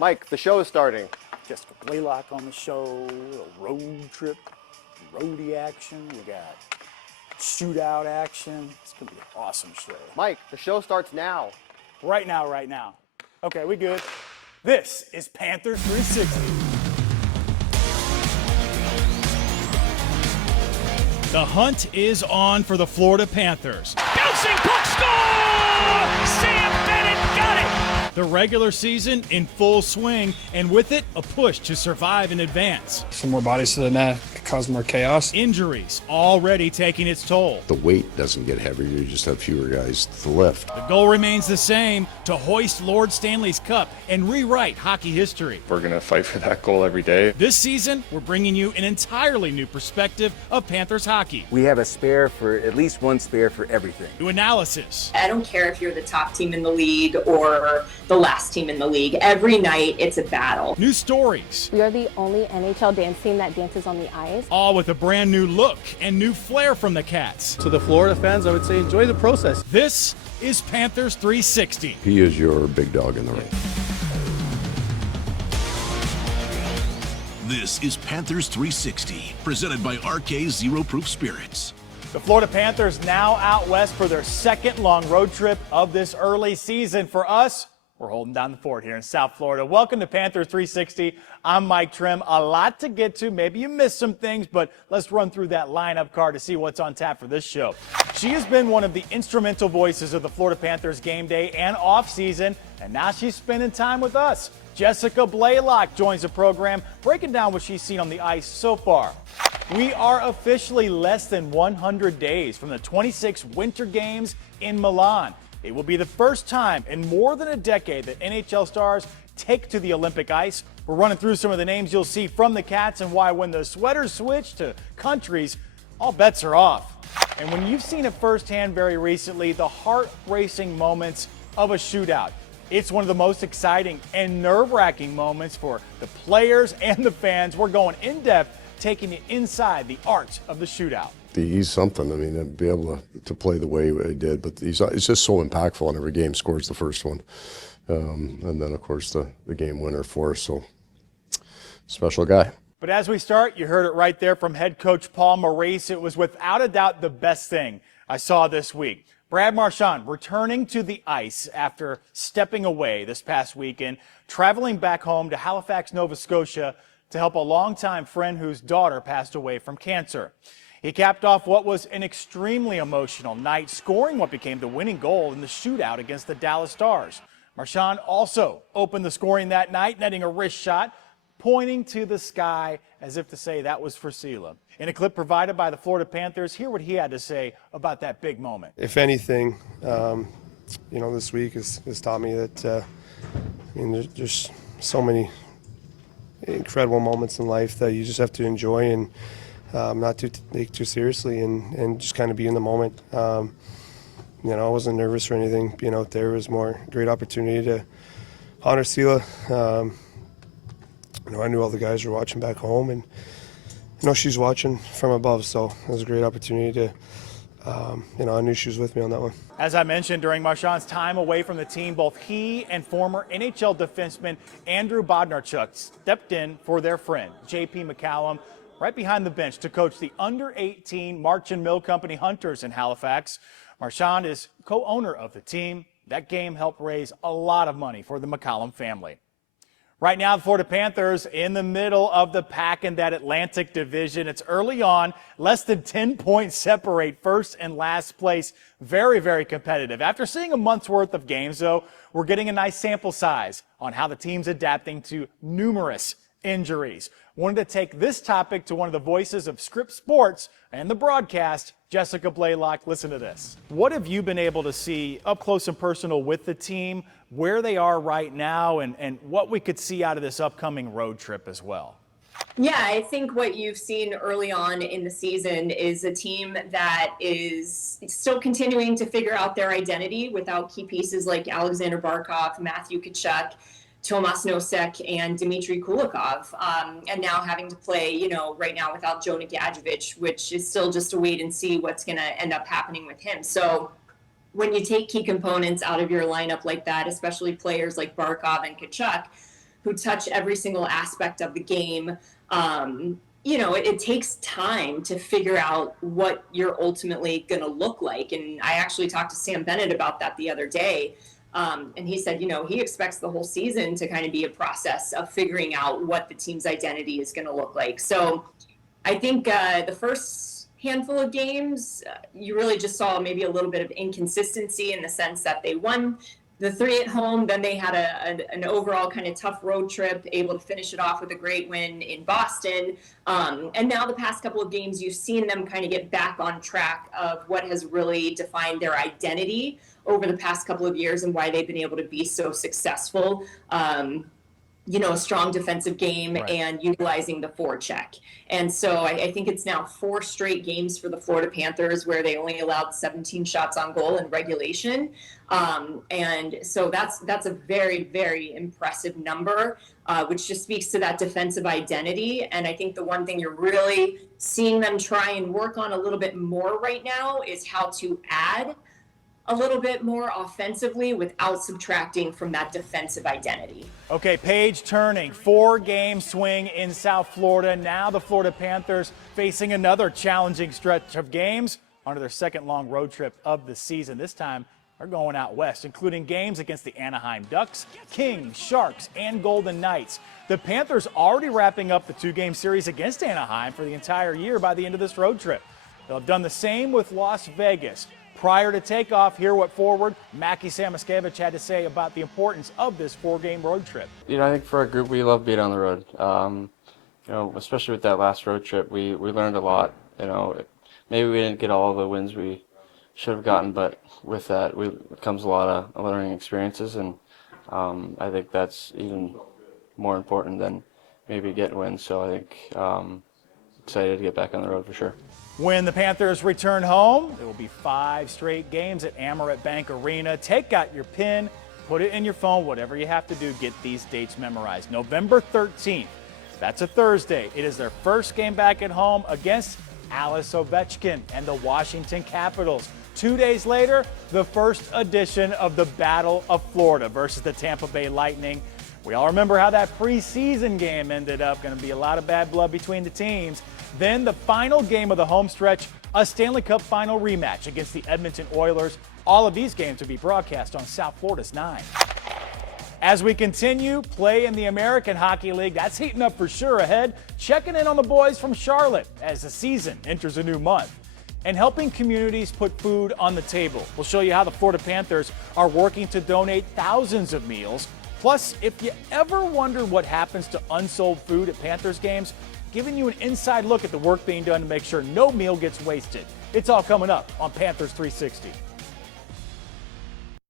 Mike, the show is starting. Jessica Blaylock on the show, a road trip, roadie action. We got shootout action. It's going to be an awesome show. Mike, the show starts now. Right now. Okay, we good. This is Panthers 360. The hunt is on for the Florida Panthers. Bouncing puck, score! Sam Bennett got it! The regular season in full swing, and with it, a push to survive and advance. Some more bodies to the net could cause more chaos. Injuries already taking its toll. The weight doesn't get heavier, you just have fewer guys to lift. The goal remains the same, to hoist Lord Stanley's Cup and rewrite hockey history. We're going to fight for that goal every day. This season, we're bringing you an entirely new perspective of Panthers hockey. We have at least one spare for everything. New analysis. I don't care if you're the top team in the league or the last team in the league. Every night, it's a battle. New stories. We are the only NHL dance team that dances on the ice. All with a brand new look and new flair from the Cats. To the Florida fans, I would say enjoy the process. This is Panthers 360. He is your big dog in the ring. This is Panthers 360, presented by RK Zero Proof Spirits. The Florida Panthers now out west for their second long road trip of this early season. For us, we're holding down the fort here in South Florida. Welcome to Panthers 360. I'm Mike Trim. A lot to get to. Maybe you missed some things, but let's run through that lineup card to see what's on tap for this show. She has been one of the instrumental voices of the Florida Panthers game day and off season, and now she's spending time with us. Jessica Blaylock joins the program, breaking down what she's seen on the ice so far. We are officially less than 100 days from the 26 Winter Games in Milan. It will be the first time in more than a decade that NHL stars take to the Olympic ice. We're running through some of the names you'll see from the Cats and why when the sweaters switch to countries, all bets are off. And when you've seen it firsthand very recently, the heart-racing moments of a shootout. It's one of the most exciting and nerve-wracking moments for the players and the fans. We're going in-depth, taking you inside the art of the shootout. He's something. I mean, to be able to play the way he did, but it's just so impactful on every game. Scores the first one, and then of course the game winner for us. So special guy. But as we start, you heard it right there from head coach Paul Maurice. It was without a doubt the best thing I saw this week. Brad Marchand returning to the ice after stepping away this past weekend, traveling back home to Halifax, Nova Scotia to help a longtime friend whose daughter passed away from cancer. He capped off what was an extremely emotional night, scoring what became the winning goal in the shootout against the Dallas Stars. Marchand also opened the scoring that night, netting a wrist shot, pointing to the sky as if to say that was for Sela. In a clip provided by the Florida Panthers, hear what he had to say about that big moment. If anything, this week has taught me that there's so many incredible moments in life that you just have to enjoy and not to take too seriously and just kind of be in the moment. I wasn't nervous or anything being out there. It was more a great opportunity to honor Sela. I knew all the guys were watching back home, and she's watching from above, so it was a great opportunity to, I knew she was with me on that one. As I mentioned, during Marchand's time away from the team, both he and former NHL defenseman Andrew Bodnarchuk stepped in for their friend, J.P. McCallum, right behind the bench to coach the under-18 March and Mill Company Hunters in Halifax. Marchand is co-owner of the team. That game helped raise a lot of money for the McCallum family. Right now, the Florida Panthers in the middle of the pack in that Atlantic division. It's early on, less than 10 points separate first and last place. Very, very competitive. After seeing a month's worth of games, though, we're getting a nice sample size on how the team's adapting to numerous injuries. Wanted to take this topic to one of the voices of Script Sports and the broadcast, Jessica Blaylock. Listen to this. What have you been able to see up close and personal with the team, where they are right now, and what we could see out of this upcoming road trip as well? Yeah, I think what you've seen early on in the season is a team that is still continuing to figure out their identity without key pieces like Alexander Barkov, Matthew Tkachuk, Tomas Nosek, and Dmitry Kulikov, and now having to play, right now without Jonah Gadjevich, which is still just a wait and see what's going to end up happening with him. So when you take key components out of your lineup like that, especially players like Barkov and Tkachuk, who touch every single aspect of the game. You know, it takes time to figure out what you're ultimately going to look like. And I actually talked to Sam Bennett about that the other day. And he said, you know, he expects the whole season to kind of be a process of figuring out what the team's identity is going to look like. So I think the first handful of games, you really just saw maybe a little bit of inconsistency in the sense that they won the 3 at home, then they had an overall kind of tough road trip, able to finish it off with a great win in Boston. And now the past couple of games, you've seen them kind of get back on track of what has really defined their identity over the past couple of years and why they've been able to be so successful. You know, a strong defensive game and utilizing the forecheck. And so I think it's now 4 straight games for the Florida Panthers where they only allowed 17 shots on goal in regulation. And so that's a very, very impressive number, which just speaks to that defensive identity. And I think the one thing you're really seeing them try and work on a little bit more right now is how to add a little bit more offensively without subtracting from that defensive identity. Okay, page turning, 4-game swing in South Florida. Now the Florida Panthers facing another challenging stretch of games under their second long road trip of the season. This time they're going out west, including games against the Anaheim Ducks, Kings, Sharks, and Golden Knights. The Panthers already wrapping up the 2-game series against Anaheim for the entire year by the end of this road trip. They'll have done the same with Las Vegas. Prior to takeoff, hear what forward Mackie Samoskevich had to say about the importance of this 4-game road trip. You know, I think for our group, we love being on the road. You know, especially with that last road trip, we learned a lot. You know, maybe we didn't get all the wins we should have gotten, but with that comes a lot of learning experiences, and I think that's even more important than maybe getting wins. So I think excited to get back on the road for sure. When the Panthers return home, there will be 5 straight games at Amerant Bank Arena. Take out your pen, put it in your phone, whatever you have to do, get these dates memorized. November 13th, that's a Thursday. It is their first game back at home against Alice Ovechkin and the Washington Capitals. 2 days later, the first edition of the Battle of Florida versus the Tampa Bay Lightning. We all remember how that preseason game ended up. Going to be a lot of bad blood between the teams. Then the final game of the home stretch, a Stanley Cup final rematch against the Edmonton Oilers. All of these games will be broadcast on South Florida's 9. As we continue play in the American Hockey League, that's heating up for sure ahead. Checking in on the boys from Charlotte as the season enters a new month. And helping communities put food on the table. We'll show you how the Florida Panthers are working to donate thousands of meals. Plus, if you ever wonder what happens to unsold food at Panthers games, giving you an inside look at the work being done to make sure no meal gets wasted. It's all coming up on Panthers 360.